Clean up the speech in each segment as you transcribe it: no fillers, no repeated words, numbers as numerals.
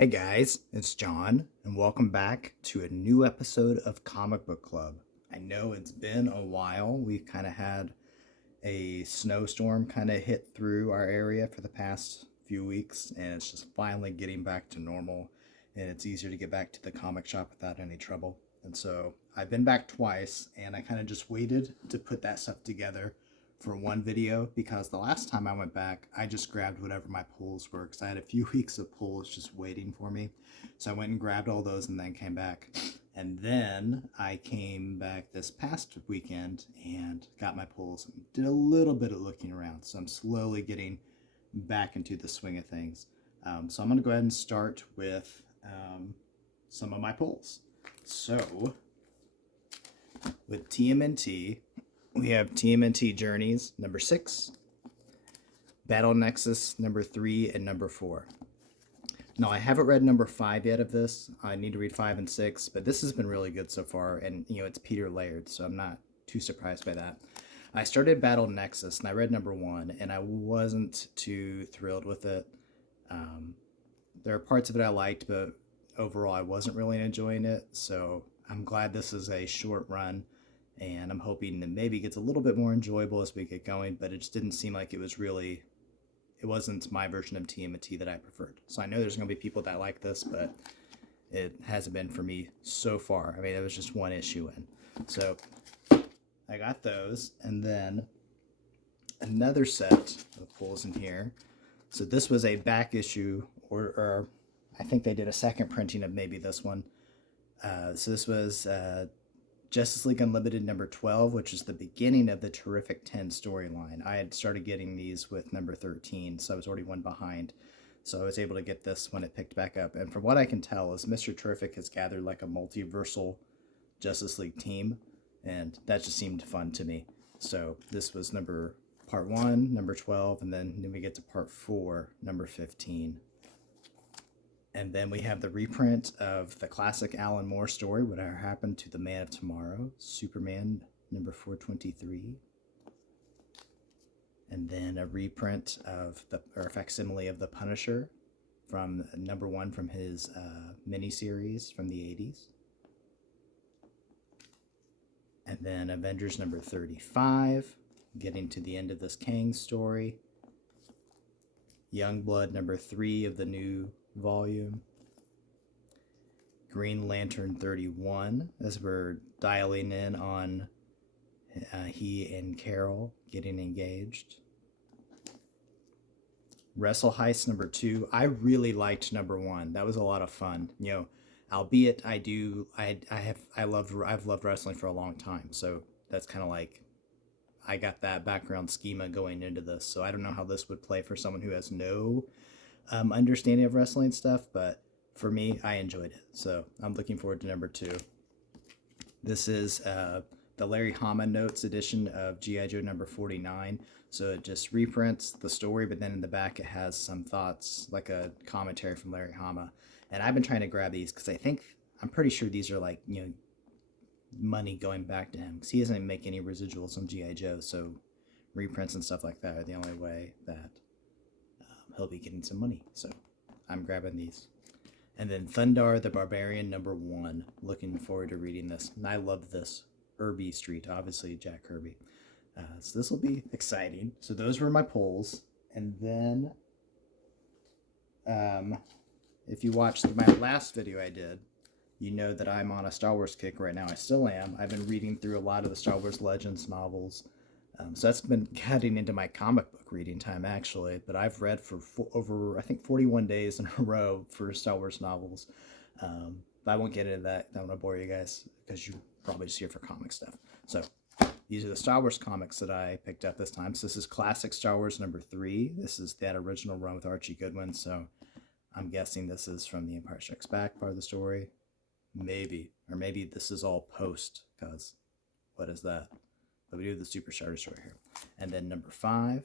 Hey guys, it's John, and welcome back to a new episode of Comic Book Club. I know it's been a while. We've kind of had a snowstorm kind of hit through our area for the past few weeks, and it's just finally getting back to normal, and it's easier to get back to the comic shop without any trouble. And so I've been back twice, and I kind of just waited to put that stuff together for one video because the last time I went back, I just grabbed whatever my pulls were because I had a few weeks of pulls just waiting for me. So I went and grabbed all those and then came back. And then I came back this past weekend and got my pulls and did a little bit of looking around. So I'm slowly getting back into the swing of things. So I'm going to go ahead and start with some of my pulls. So with TMNT, we have TMNT Journeys number 6, Battle Nexus number 3, and number 4. Now, I haven't read number 5 yet of this. I need to read 5 and 6, but this has been really good so far, and it's Peter Laird, so I'm not too surprised by that. I started Battle Nexus, and I read number 1, and I wasn't too thrilled with it. There are parts of it I liked, but overall I wasn't really enjoying it, so I'm glad this is a short run. And I'm hoping that maybe it gets a little bit more enjoyable as we get going, but it just didn't seem like it wasn't my version of TMNT that I preferred. So I know there's going to be people that like this, but it hasn't been for me so far. I mean, it was just one issue in. So I got those, and then another set of pulls in here. So this was a back issue, or I think they did a second printing of maybe this one. So this was Justice League Unlimited number 12, which is the beginning of the Terrific 10 storyline. I had started getting these with number 13, so I was already one behind. So I was able to get this when it picked back up. And from what I can tell is Mr. Terrific has gathered like a multiversal Justice League team, and that just seemed fun to me. So this was part 1, number 12, and then we get to part 4, number 15. And then we have the reprint of the classic Alan Moore story, Whatever Happened to the Man of Tomorrow, Superman number 423. And then a reprint of or facsimile of The Punisher from number 1 from his miniseries from the 80s. And then Avengers number 35, getting to the end of this Kang story. Youngblood number 3 of the new volume. Green Lantern 31, as we're dialing in on he and Carol getting engaged. Wrestle Heist number 2. I really liked number 1. That was a lot of fun. Albeit I've loved wrestling for a long time, so that's kind of like I got that background schema going into this. So I don't know how this would play for someone who has no understanding of wrestling stuff, but for me, I enjoyed it. So I'm looking forward to number 2. This is the Larry Hama Notes edition of G.I. Joe number 49. So it just reprints the story, but then in the back it has some thoughts, like a commentary from Larry Hama. And I've been trying to grab these because I'm pretty sure these are like, money going back to him because he doesn't make any residuals on G.I. Joe. So reprints and stuff like that are the only way that he'll be getting some money. So I'm grabbing these. And then Thundar the Barbarian number 1. Looking forward to reading this. And I love this. Irby Street, obviously Jack Kirby. So this will be exciting. So those were my polls. And then if you watched my last video I did, you know that I'm on a Star Wars kick right now. I still am. I've been reading through a lot of the Star Wars Legends novels. So that's been cutting into my comic book reading time, actually. But I've read for over, I think, 41 days in a row for Star Wars novels. But I won't get into that. I don't want to bore you guys because you're probably just here for comic stuff. So these are the Star Wars comics that I picked up this time. So this is Classic Star Wars number 3. This is that original run with Archie Goodwin. So I'm guessing this is from the Empire Strikes Back part of the story. Maybe. Or maybe this is all post, because what is that? But we do the Super Starter story here. And then number 5.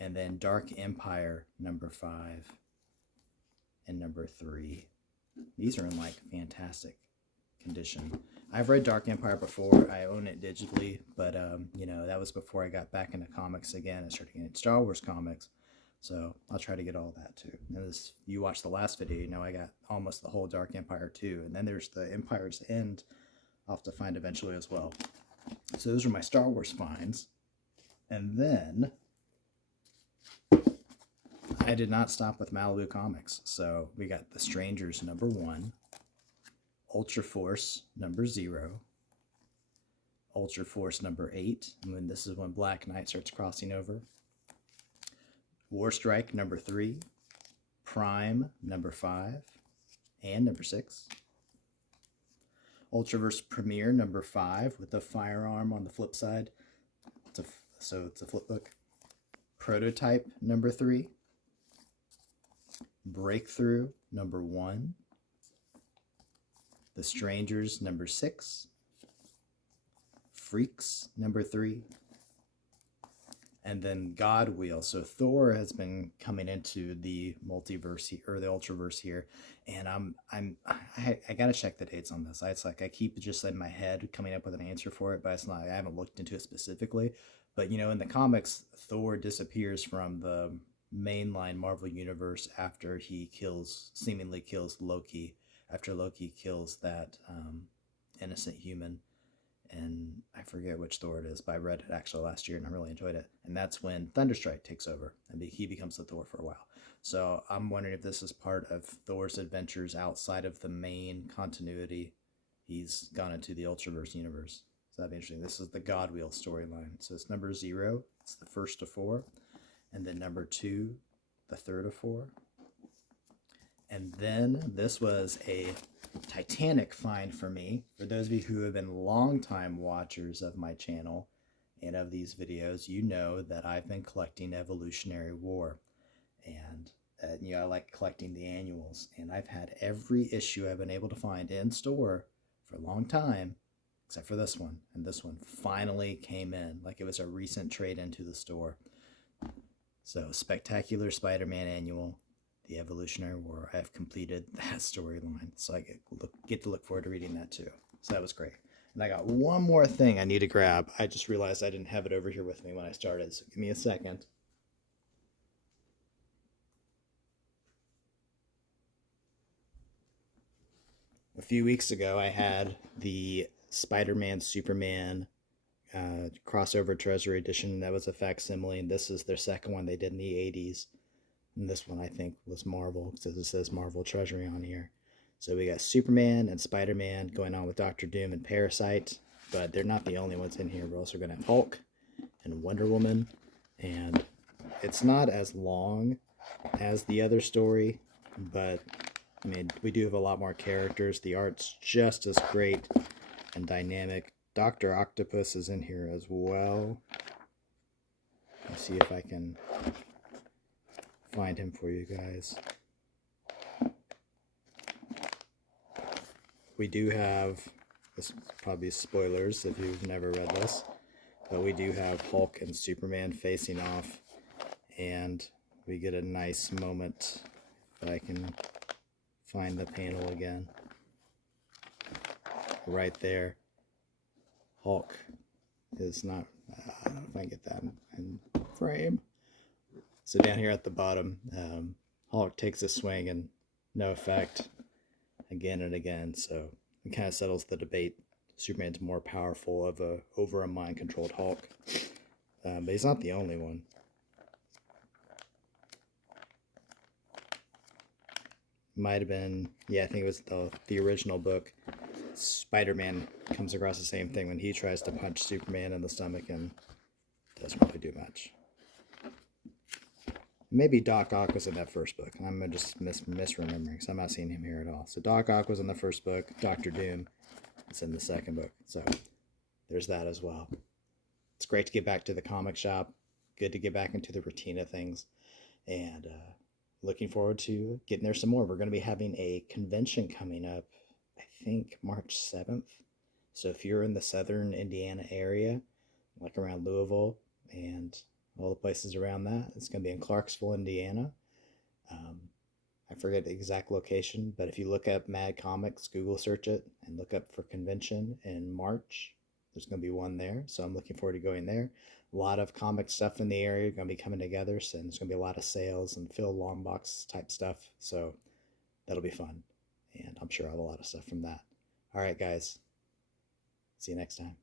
And then Dark Empire number 5. And number 3. These are in like fantastic condition. I've read Dark Empire before. I own it digitally, but that was before I got back into comics again and started getting Star Wars comics. So I'll try to get all that too. And as you watched the last video, you know I got almost the whole Dark Empire too. And then there's the Empire's End I'll have to find eventually as well. So those are my Star Wars finds. And then I did not stop with Malibu Comics. So we got The Strangers #1, Ultra Force #0, Ultra Force #8, and then this is when Black Knight starts crossing over. War Strike #3, Prime #5, and #6. Ultraverse Premiere #5 with a firearm on the flip side. So it's a flip book. Prototype #3. Breakthrough #1. The Strangers #6. Freaks #3. And then God Wheel. So Thor has been coming into the multiverse or the Ultraverse here, and I gotta check the dates on this. It's like I keep just in my head coming up with an answer for it, but it's not. I haven't looked into it specifically. But you know, in the comics, Thor disappears from the mainline Marvel universe after he seemingly kills Loki. After Loki kills that innocent human. And I forget which Thor it is, but I read it actually last year and I really enjoyed it. And that's when Thunderstrike takes over and he becomes the Thor for a while. So I'm wondering if this is part of Thor's adventures outside of the main continuity. He's gone into the Ultraverse universe. So that'd be interesting. This is the God Wheel storyline. So it's #0, it's the first of 4. And then #2, the third of 4. And then this was a Titanic find for me. For those of you who have been longtime watchers of my channel and of these videos, you know that I've been collecting Evolutionary War. And you know, I like collecting the annuals. And I've had every issue I've been able to find in store for a long time, except for this one. And this one finally came in, like it was a recent trade into the store. So Spectacular Spider-Man Annual, the Evolutionary War. I have completed that storyline, so I get to look forward to reading that too. So that was great. And I got one more thing I need to grab. I just realized I didn't have it over here with me when I started, so give me a second. A few weeks ago, I had the Spider-Man Superman crossover Treasury Edition. That was a facsimile, and this is their second one they did in the 80s. And this one I think was Marvel, because it says Marvel Treasury on here. So we got Superman and Spider-Man going on with Doctor Doom and Parasite, but they're not the only ones in here. We're also going to have Hulk and Wonder Woman, and it's not as long as the other story, but I mean, we do have a lot more characters. The art's just as great and dynamic. Dr. Octopus is in here as well. Let's see if I can find him for you guys. We do have, this probably spoilers if you've never read this, but we do have Hulk and Superman facing off, and we get a nice moment, if I can find the panel again. Right there, Hulk is not, I don't know if I can get that in frame. So down here at the bottom, Hulk takes a swing and no effect again and again. So it kind of settles the debate. Superman's more powerful over a mind-controlled Hulk. But he's not the only one. Might have been, yeah, I think it was the original book. Spider-Man comes across the same thing when he tries to punch Superman in the stomach and doesn't really do much. Maybe Doc Ock was in that first book. I'm just misremembering because I'm not seeing him here at all. So Doc Ock was in the first book. Doctor Doom is in the second book. So there's that as well. It's great to get back to the comic shop. Good to get back into the routine of things. And looking forward to getting there some more. We're going to be having a convention coming up, I think March 7th. So if you're in the southern Indiana area, like around Louisville and all the places around that, it's going to be in Clarksville, Indiana. I forget the exact location, but if you look up Mad Comics, Google search it, and look up for convention in March, there's going to be one there. So I'm looking forward to going there. A lot of comic stuff in the area going to be coming together, so there's going to be a lot of sales and Phil Longbox type stuff. So that'll be fun, and I'm sure I'll have a lot of stuff from that. All right, guys. See you next time.